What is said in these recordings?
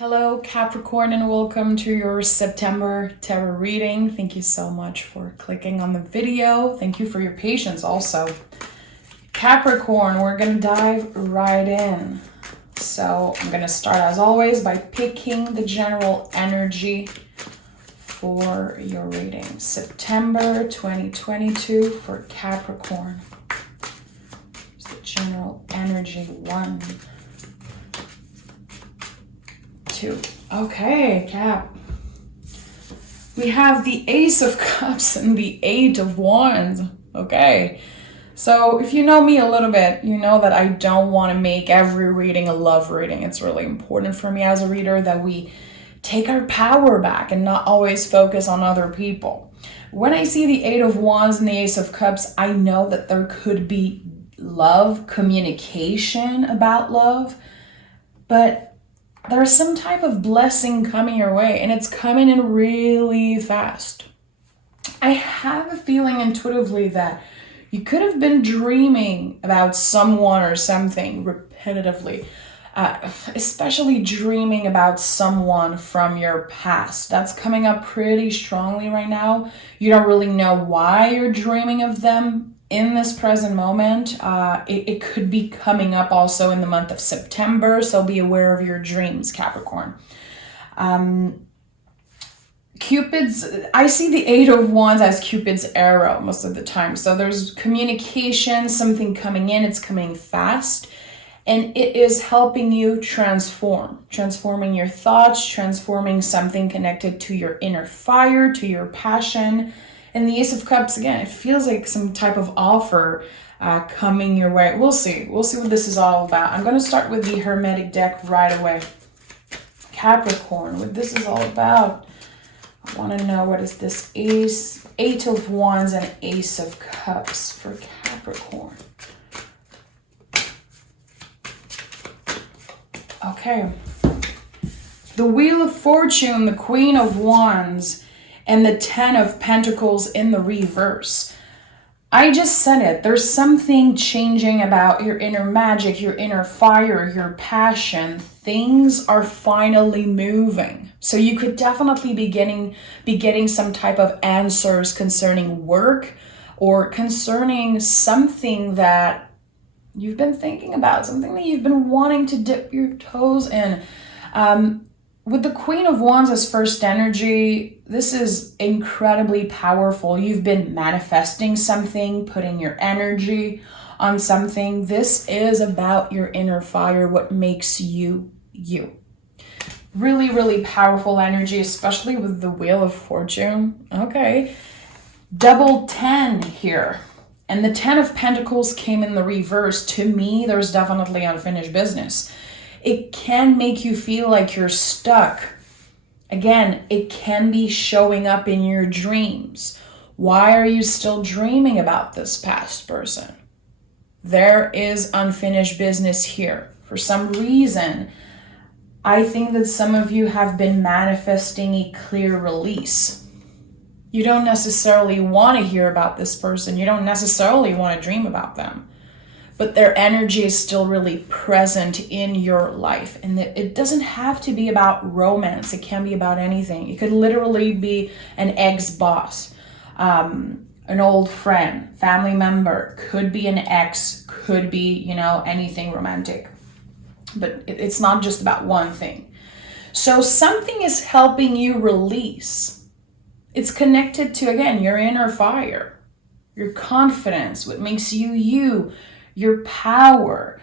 Hello, Capricorn, and welcome to your September tarot reading. Thank you so much for clicking on the video. Thank you for your patience also. Capricorn, we're going to dive right in. So I'm going to start, as always, by picking the general energy for your reading. September 2022 for Capricorn. Here's the general energy. 1, 2. Okay, Cap. We have the Ace of Cups and the 8 of Wands. Okay. So if you know me a little bit, you know that I don't want to make every reading a love reading. It's really important for me as a reader that we take our power back and not always focus on other people. When I see the 8 of Wands and the Ace of Cups, I know that there could be love, communication about love, but there's some type of blessing coming your way, and it's coming in really fast. I have a feeling intuitively that you could have been dreaming about someone or something repetitively, especially dreaming about someone from your past. That's coming up pretty strongly right now. You don't really know why you're dreaming of them in this present moment. It could be coming up also in the month of September, so be aware of your dreams, Capricorn. Cupid's, I see the 8 of Wands as Cupid's arrow most of the time. So there's communication, something coming in, it's coming fast, and it is helping you transforming your thoughts, transforming something connected to your inner fire, to your passion. And the Ace of Cups, again, it feels like some type of offer coming your way. We'll see. We'll see what this is all about. I'm going to start with the Hermetic deck right away. Capricorn, what this is all about. I want to know, what is this 8 of Wands and Ace of Cups for Capricorn? Okay. The Wheel of Fortune, the Queen of Wands, and the 10 of Pentacles in the reverse. I just said it. There's something changing about your inner magic, your inner fire, your passion. Things are finally moving. So you could definitely be getting some type of answers concerning work or concerning something that you've been thinking about, something that you've been wanting to dip your toes in. With the Queen of Wands as first energy, this is incredibly powerful. You've been manifesting something, putting your energy on something. This is about your inner fire, what makes you, you. Really, really powerful energy, especially with the Wheel of Fortune. Okay. Double 10 here. And the 10 of Pentacles came in the reverse. To me, there's definitely unfinished business. It can make you feel like you're stuck. Again, it can be showing up in your dreams. Why are you still dreaming about this past person? There is unfinished business here. For some reason, I think that some of you have been manifesting a clear release. You don't necessarily want to hear about this person. You don't necessarily want to dream about them. But their energy is still really present in your life. And it doesn't have to be about romance. It can be about anything. It could literally be an ex-boss, an old friend, family member, could be an ex, could be, anything romantic. But it's not just about one thing. So something is helping you release. It's connected to, again, your inner fire, your confidence, what makes you you, your power.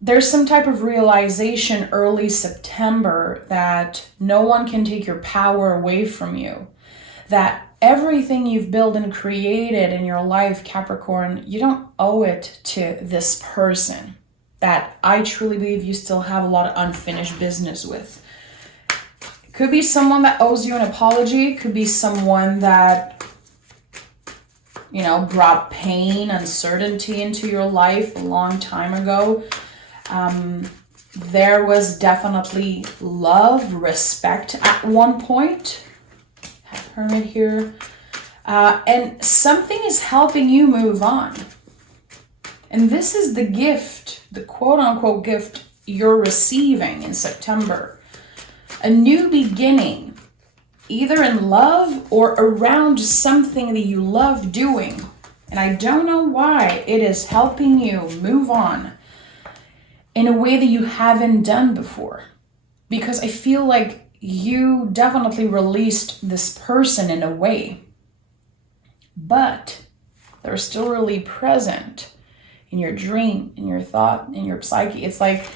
There's some type of realization early September that no one can take your power away from you. That everything you've built and created in your life, Capricorn, you don't owe it to this person that I truly believe you still have a lot of unfinished business with. It could be someone that owes you an apology. It could be someone that brought pain, uncertainty into your life a long time ago. There was definitely love, respect at one point. Have Hermit here. And something is helping you move on. And this is the gift, the quote-unquote gift you're receiving in September. A new beginning, either in love or around something that you love doing. And I don't know why it is helping you move on in a way that you haven't done before. Because I feel like you definitely released this person in a way, but they're still really present in your dream, in your thought, in your psyche. It's like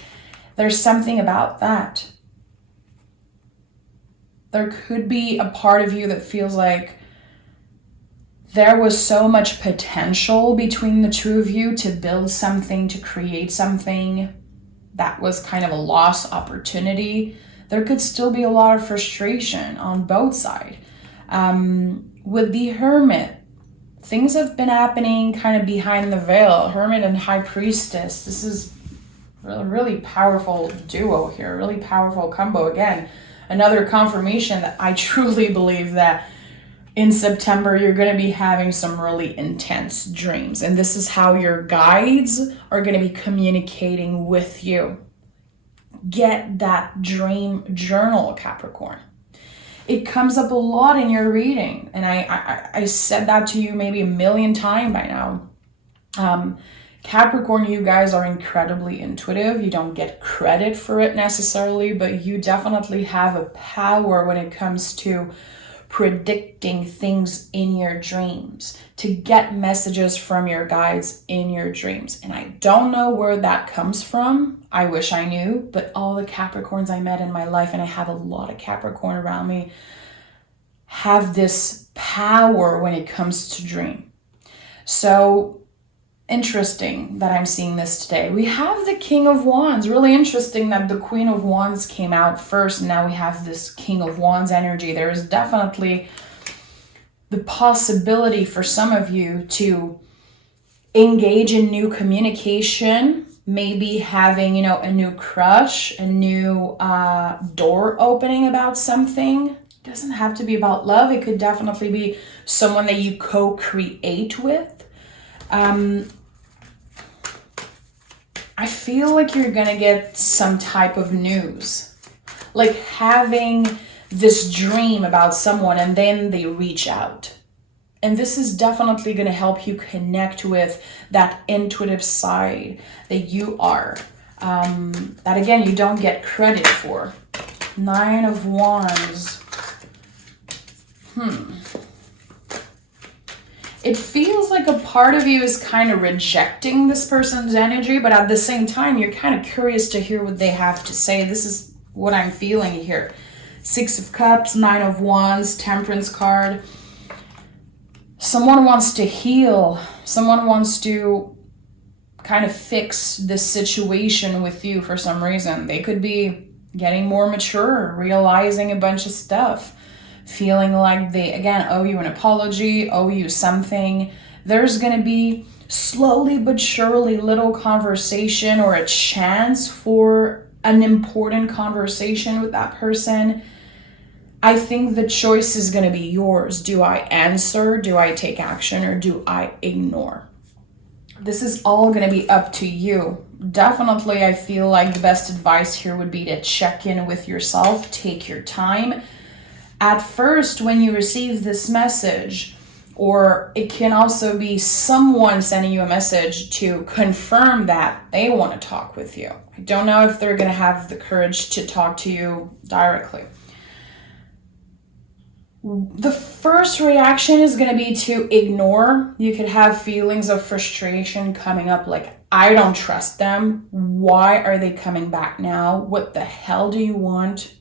there's something about that. There could be a part of you that feels like there was so much potential between the two of you to build something, to create something that was kind of a lost opportunity. There could still be a lot of frustration on both sides. With the Hermit, things have been happening kind of behind the veil. Hermit and High Priestess. This is a really powerful duo here, really powerful combo. Again, another confirmation that I truly believe that in September, you're going to be having some really intense dreams. And this is how your guides are going to be communicating with you. Get that dream journal, Capricorn. It comes up a lot in your reading. And I said that to you maybe a million times by now. Capricorn, you guys are incredibly intuitive. You don't get credit for it necessarily, but you definitely have a power when it comes to predicting things in your dreams, to get messages from your guides in your dreams. And I don't know where that comes from. I wish I knew, but all the Capricorns I met in my life, and I have a lot of Capricorn around me, have this power when it comes to dream. So interesting that I'm seeing this today. We have the King of Wands. Really interesting that the Queen of Wands came out first. And now we have this King of Wands energy. There is definitely the possibility for some of you to engage in new communication, maybe having, a new crush, a new door opening about something. It doesn't have to be about love. It could definitely be someone that you co-create with. I feel like you're gonna get some type of news, like having this dream about someone and then they reach out. And this is definitely gonna help you connect with that intuitive side that you are, that again, you don't get credit for. 9 of Wands. It feels like a part of you is kind of rejecting this person's energy, but at the same time, you're kind of curious to hear what they have to say. This is what I'm feeling here. 6 of Cups, 9 of Wands, Temperance card. Someone wants to heal. Someone wants to kind of fix this situation with you for some reason. They could be getting more mature, realizing a bunch of stuff. Feeling like they, again, owe you an apology, owe you something. There's going to be slowly but surely little conversation or a chance for an important conversation with that person. I think the choice is going to be yours. Do I answer? Do I take action? Or do I ignore? This is all going to be up to you. Definitely, I feel like the best advice here would be to check in with yourself. Take your time. At first, when you receive this message, or it can also be someone sending you a message to confirm that they want to talk with you. I don't know if they're going to have the courage to talk to you directly. The first reaction is going to be to ignore. You could have feelings of frustration coming up, like, I don't trust them. Why are they coming back now? What the hell do you want?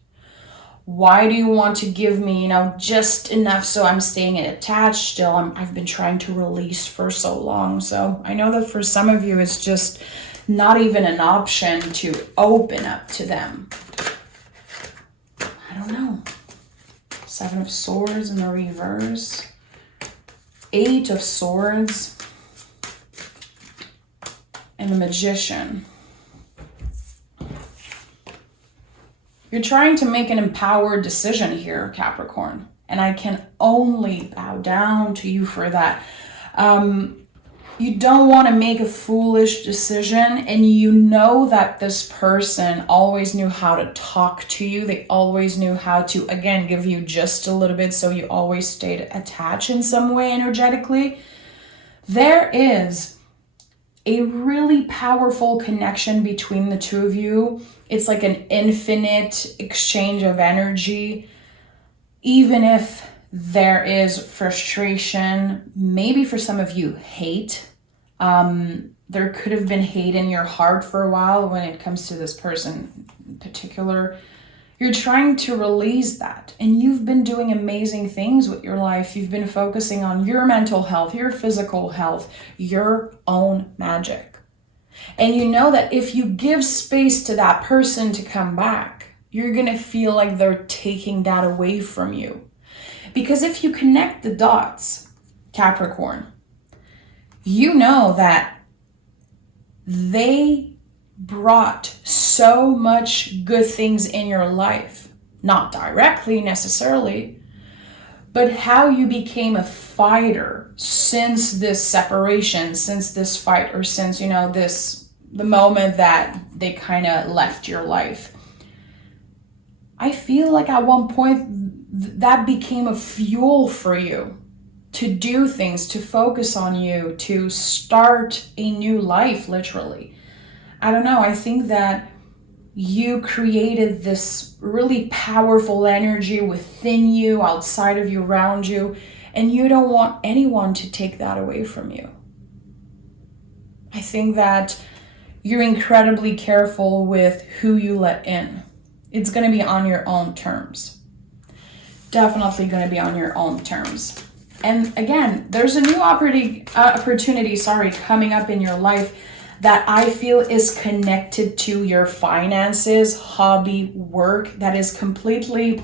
Why do you want to give me, just enough so I'm staying attached still? I've been trying to release for so long. So I know that for some of you, it's just not even an option to open up to them. I don't know. 7 of Swords in the reverse. 8 of Swords. And the Magician. You're trying to make an empowered decision here, Capricorn. And I can only bow down to you for that. You don't want to make a foolish decision, and you know that this person always knew how to talk to you. They always knew how to, again, give you just a little bit, so you always stayed attached in some way energetically. There is a really powerful connection between the two of you. It's like an infinite exchange of energy. Even if there is frustration, maybe for some of you, hate. There could have been hate in your heart for a while when it comes to this person in particular. You're trying to release that, and you've been doing amazing things with your life. You've been focusing on your mental health, your physical health, your own magic. And you know that if you give space to that person to come back, you're going to feel like they're taking that away from you. Because if you connect the dots, Capricorn, you know that they brought so much good things in your life, not directly necessarily, but how you became a fighter since this separation, since this fight, or since, the moment that they kind of left your life. I feel like at one point that became a fuel for you to do things, to focus on you, to start a new life, literally. I don't know, I think that you created this really powerful energy within you, outside of you, around you, and you don't want anyone to take that away from you. I think that you're incredibly careful with who you let in. It's going to be on your own terms. Definitely going to be on your own terms. And again, there's a new opportunity, coming up in your life that I feel is connected to your finances, hobby, work, that is completely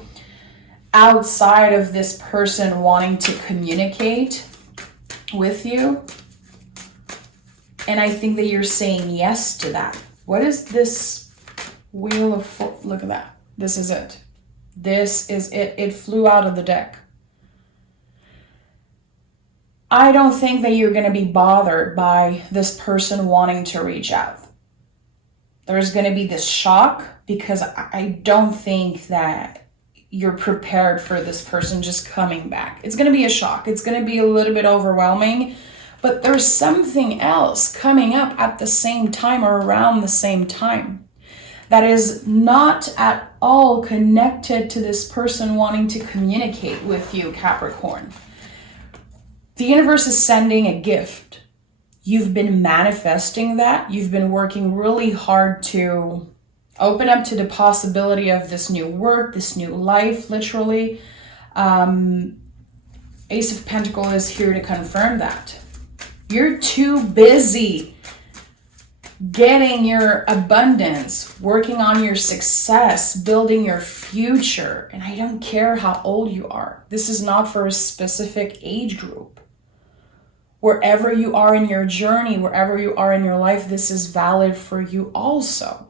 outside of this person wanting to communicate with you. And I think that you're saying yes to that. What is this Wheel of Look at that. This is it. This is it. It flew out of the deck. I don't think that you're going to be bothered by this person wanting to reach out. There's going to be this shock because I don't think that you're prepared for this person just coming back. It's going to be a shock. It's going to be a little bit overwhelming, but there's something else coming up at the same time or around the same time that is not at all connected to this person wanting to communicate with you, Capricorn. The universe is sending a gift. You've been manifesting that. You've been working really hard to open up to the possibility of this new work, this new life, literally. Ace of Pentacles is here to confirm that. You're too busy getting your abundance, working on your success, building your future. And I don't care how old you are. This is not for a specific age group. Wherever you are in your journey, wherever you are in your life, this is valid for you also.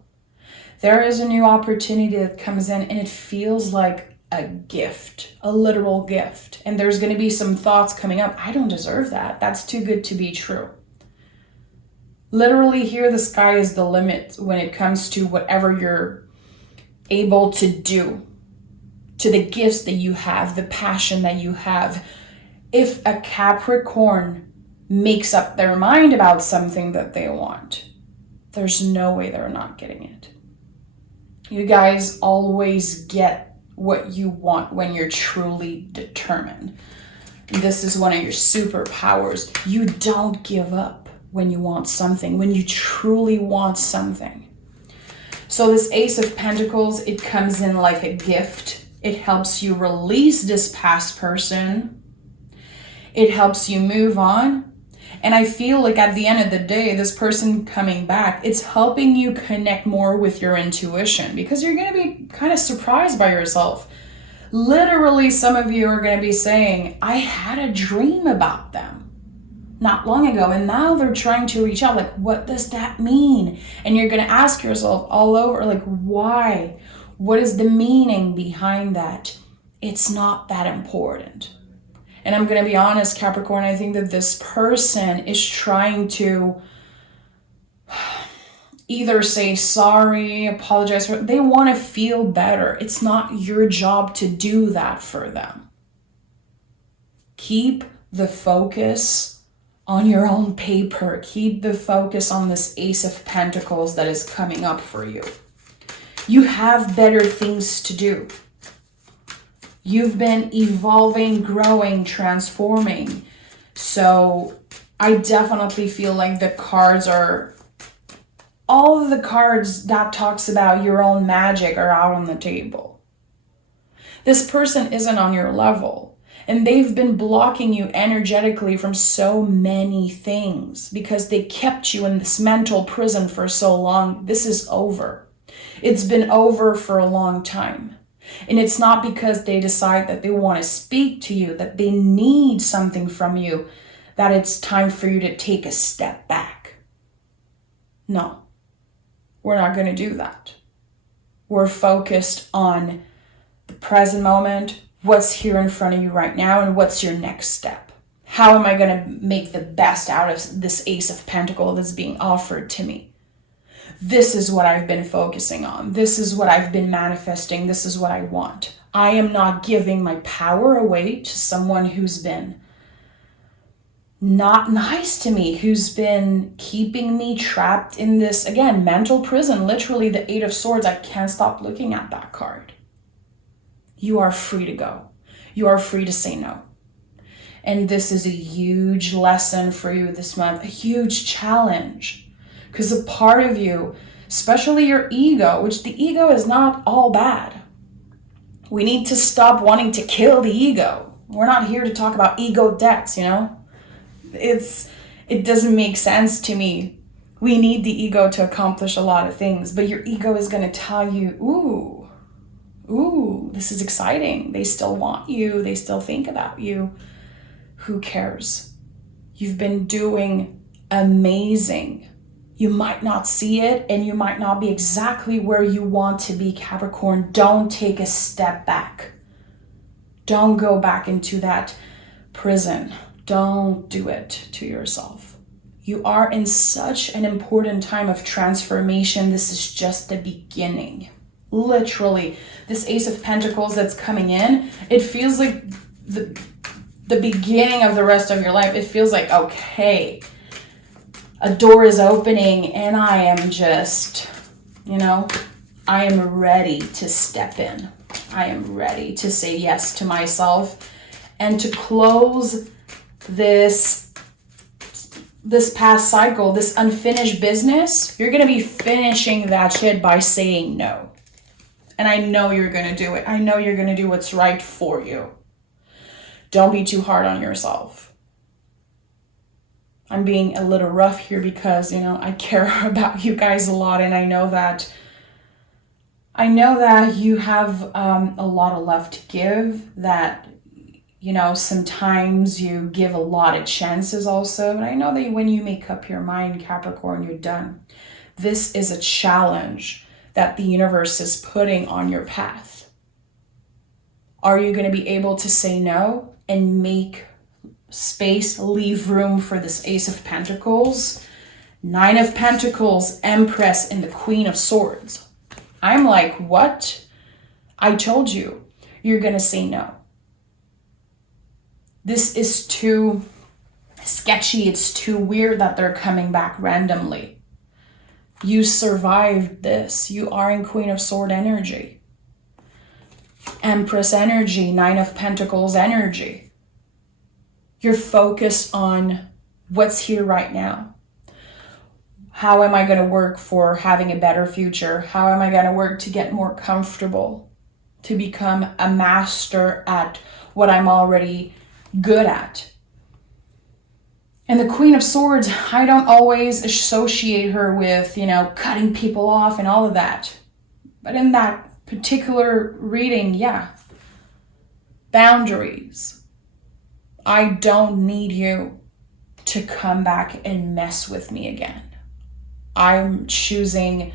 There is a new opportunity that comes in and it feels like a gift, a literal gift. And there's going to be some thoughts coming up. I don't deserve that. That's too good to be true. Literally here, the sky is the limit when it comes to whatever you're able to do, to the gifts that you have, the passion that you have. If a Capricorn makes up their mind about something that they want, there's no way they're not getting it. You guys always get what you want when you're truly determined. This is one of your superpowers. You don't give up when you want something, when you truly want something. So this Ace of Pentacles, it comes in like a gift. It helps you release this past person. It helps you move on. And I feel like at the end of the day, this person coming back, it's helping you connect more with your intuition because you're going to be kind of surprised by yourself. Literally, some of you are going to be saying, I had a dream about them not long ago, and now they're trying to reach out. Like, what does that mean? And you're going to ask yourself all over, like, why? What is the meaning behind that? It's not that important. And I'm going to be honest, Capricorn, I think that this person is trying to either say sorry, apologize for, they want to feel better. It's not your job to do that for them. Keep the focus on your own paper. Keep the focus on this Ace of Pentacles that is coming up for you. You have better things to do. You've been evolving, growing, transforming. So I definitely feel like the cards are, all of the cards that talks about your own magic are out on the table. This person isn't on your level, and they've been blocking you energetically from so many things because they kept you in this mental prison for so long. This is over. It's been over for a long time. And it's not because they decide that they want to speak to you, that they need something from you, that it's time for you to take a step back. No, we're not going to do that. We're focused on the present moment, what's here in front of you right now, and what's your next step. How am I going to make the best out of this Ace of Pentacles that's being offered to me? This is what I've been focusing on. This is what I've been manifesting. This is what I want. I am not giving my power away to someone who's been not nice to me, who's been keeping me trapped in this, again, mental prison. Literally the Eight of Swords. I can't stop looking at that card. You are free to go. You are free to say no. And this is a huge lesson for you this month, a huge challenge. Because a part of you, especially your ego, which the ego is not all bad. We need to stop wanting to kill the ego. We're not here to talk about ego deaths, you know? It doesn't make sense to me. We need the ego to accomplish a lot of things, but your ego is going to tell you, ooh, this is exciting. They still want you. They still think about you. Who cares? You've been doing amazing. You might not see it, and you might not be exactly where you want to be, Capricorn. Don't take a step back. Don't go back into that prison. Don't do it to yourself. You are in such an important time of transformation. This is just the beginning. Literally, this Ace of Pentacles that's coming in, it feels like the beginning of the rest of your life. It feels like, okay, a door is opening and I am just, I am ready to step in. I am ready to say yes to myself and to close this past cycle, this unfinished business. You're going to be finishing that shit by saying no. And I know you're going to do it. I know you're going to do what's right for you. Don't be too hard on yourself. I'm being a little rough here because, I care about you guys a lot, and I know that you have a lot of love to give, that, sometimes you give a lot of chances also, but I know that when you make up your mind, Capricorn, you're done. This is a challenge that the universe is putting on your path. Are you going to be able to say no and make space, leave room for this Ace of Pentacles, Nine of Pentacles, Empress, and the Queen of Swords? I'm like, what? I told you, you're going to say no. This is too sketchy. It's too weird that they're coming back randomly. You survived this. You are in Queen of Sword energy, Empress energy, Nine of Pentacles energy. You're focused on what's here right now. How am I going to work for having a better future? How am I going to work to get more comfortable, to become a master at what I'm already good at? And the Queen of Swords, I don't always associate her with, cutting people off and all of that. But in that particular reading, yeah, boundaries. I don't need you to come back and mess with me again. I'm choosing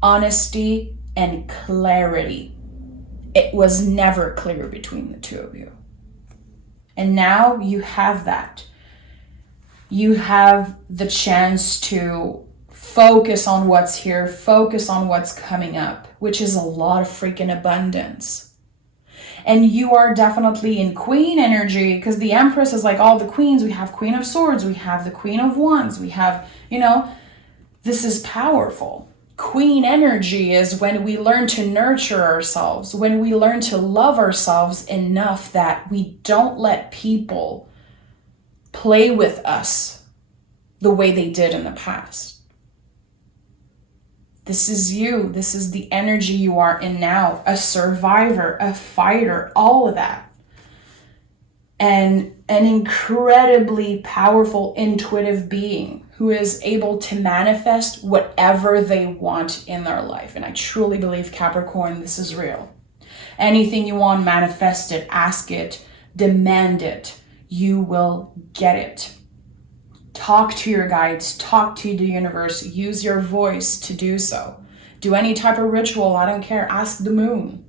honesty and clarity. It was never clear between the two of you. And now you have that. You have the chance to focus on what's here, focus on what's coming up, which is a lot of freaking abundance. And you are definitely in queen energy, because the Empress is like all the queens. We have Queen of Swords, we have the Queen of Wands, we have, this is powerful. Queen energy is when we learn to nurture ourselves, when we learn to love ourselves enough that we don't let people play with us the way they did in the past. This is you. This is the energy you are in now. A survivor, a fighter, all of that. And an incredibly powerful, intuitive being who is able to manifest whatever they want in their life. And I truly believe, Capricorn, this is real. Anything you want, manifest it, ask it, demand it. You will get it. Talk to your guides, talk to the universe, use your voice to do so. Do any type of ritual, I don't care, ask the moon.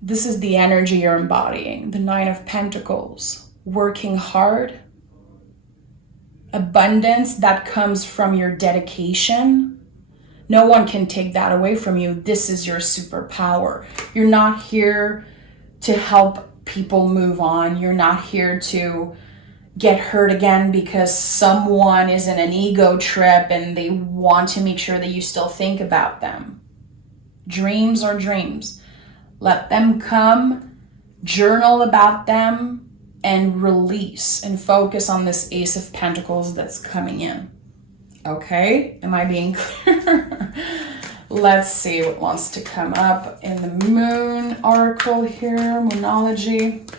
This is the energy you're embodying, the Nine of Pentacles, working hard, abundance that comes from your dedication. No one can take that away from you. This is your superpower. You're not here to help people move on. You're not here to get hurt again because someone is in an ego trip and they want to make sure that you still think about them. Dreams are dreams. Let them come, journal about them, and release and focus on this Ace of Pentacles that's coming in. Okay, am I being clear? Let's see what wants to come up in the Moon oracle here, Moonology.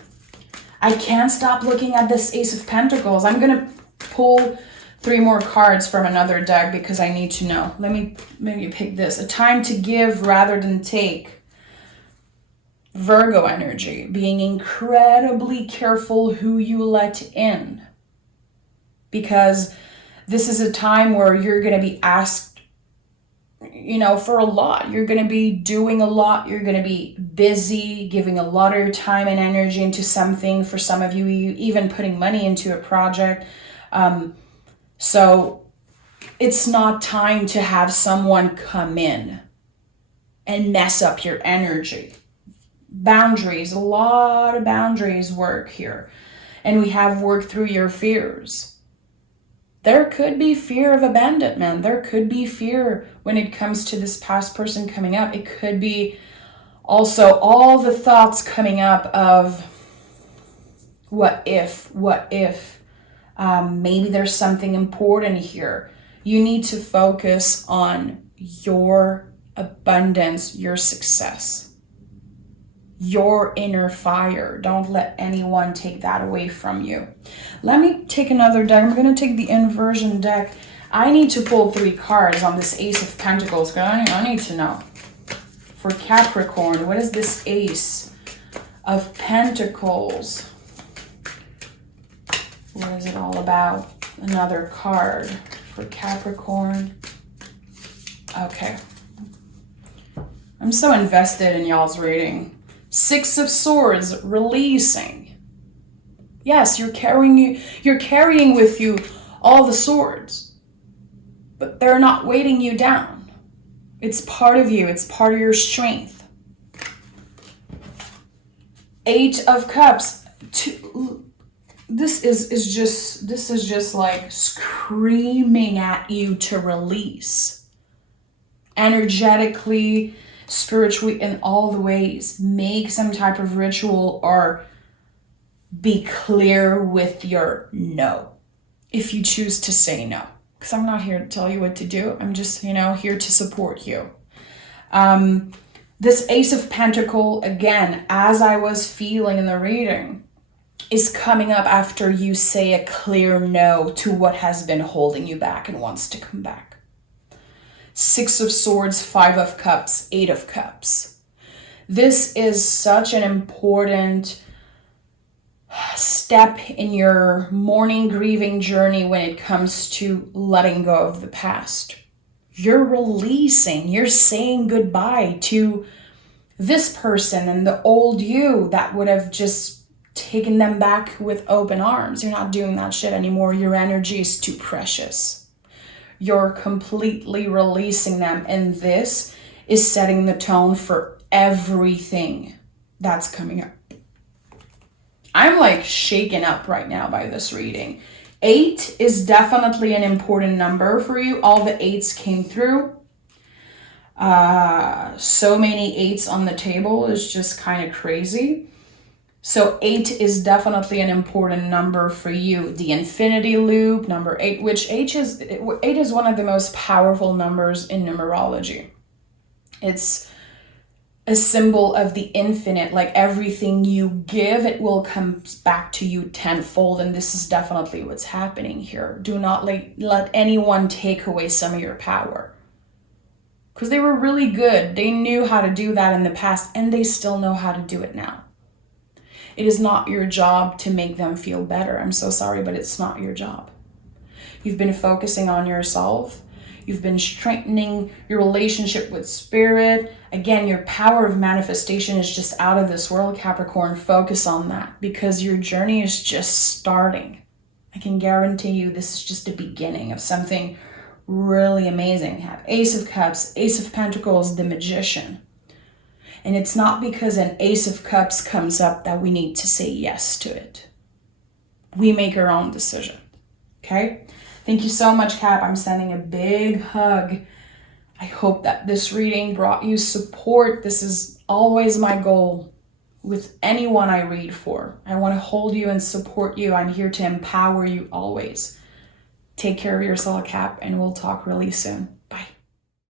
I can't stop looking at this Ace of Pentacles. I'm going to pull 3 more cards from another deck because I need to know. Let me maybe pick this. A time to give rather than take. Virgo energy, being incredibly careful who you let in. Because this is a time where you're going to be asked, for a lot. You're going to be doing a lot. You're going to be busy, giving a lot of your time and energy into something. For some of you, even putting money into a project. So it's not time to have someone come in and mess up your energy. Boundaries, a lot of boundaries work here. And we have worked through your fears. There could be fear of abandonment. There could be fear when it comes to this past person coming up. It could be also all the thoughts coming up of what if, maybe there's something important here. You need to focus on your abundance, your success. Your inner fire. Don't let anyone take that away from you. Let me take another deck. I'm going to take the inversion deck. I need to pull 3 cards on this Ace of Pentacles. I need to know. For Capricorn, what is this Ace of Pentacles? What is it all about? Another card for Capricorn. Okay. I'm so invested in y'all's reading. 6 of Swords, releasing. Yes, you're carrying with you all the swords, but they're not weighting you down. It's part of you. It's part of your strength. 8 of Cups. This is just like screaming at you to release. Energetically, spiritually, in all the ways. Make some type of ritual or be clear with your no. If you choose to say no. Because I'm not here to tell you what to do. I'm just, here to support you. This Ace of Pentacle, again, as I was feeling in the reading, is coming up after you say a clear no to what has been holding you back and wants to come back. 6 of Swords, 5 of Cups, 8 of Cups. This is such an important step in your mourning, grieving journey when it comes to letting go of the past. You're releasing, you're saying goodbye to this person and the old you that would have just taken them back with open arms. You're not doing that shit anymore. Your energy is too precious. You're completely releasing them, and this is setting the tone for everything that's coming up. I'm like shaken up right now by this reading. 8 is definitely an important number for you. All the 8s came through. So many 8s on the table is just kind of crazy. So 8 is definitely an important number for you. The infinity loop, number 8, which 8 is one of the most powerful numbers in numerology. It's a symbol of the infinite, like everything you give, it will come back to you tenfold. And this is definitely what's happening here. Do not let anyone take away some of your power. Because they were really good. They knew how to do that in the past, and they still know how to do it now. It is not your job to make them feel better. I'm so sorry, but it's not your job. You've been focusing on yourself. You've been strengthening your relationship with spirit. Again, your power of manifestation is just out of this world, Capricorn. Focus on that because your journey is just starting. I can guarantee you this is just the beginning of something really amazing. You have Ace of Cups, Ace of Pentacles, the Magician. And it's not because an Ace of Cups comes up that we need to say yes to it. We make our own decision. Okay? Thank you so much, Cap. I'm sending a big hug. I hope that this reading brought you support. This is always my goal with anyone I read for. I want to hold you and support you. I'm here to empower you always. Take care of yourself, Cap, and we'll talk really soon.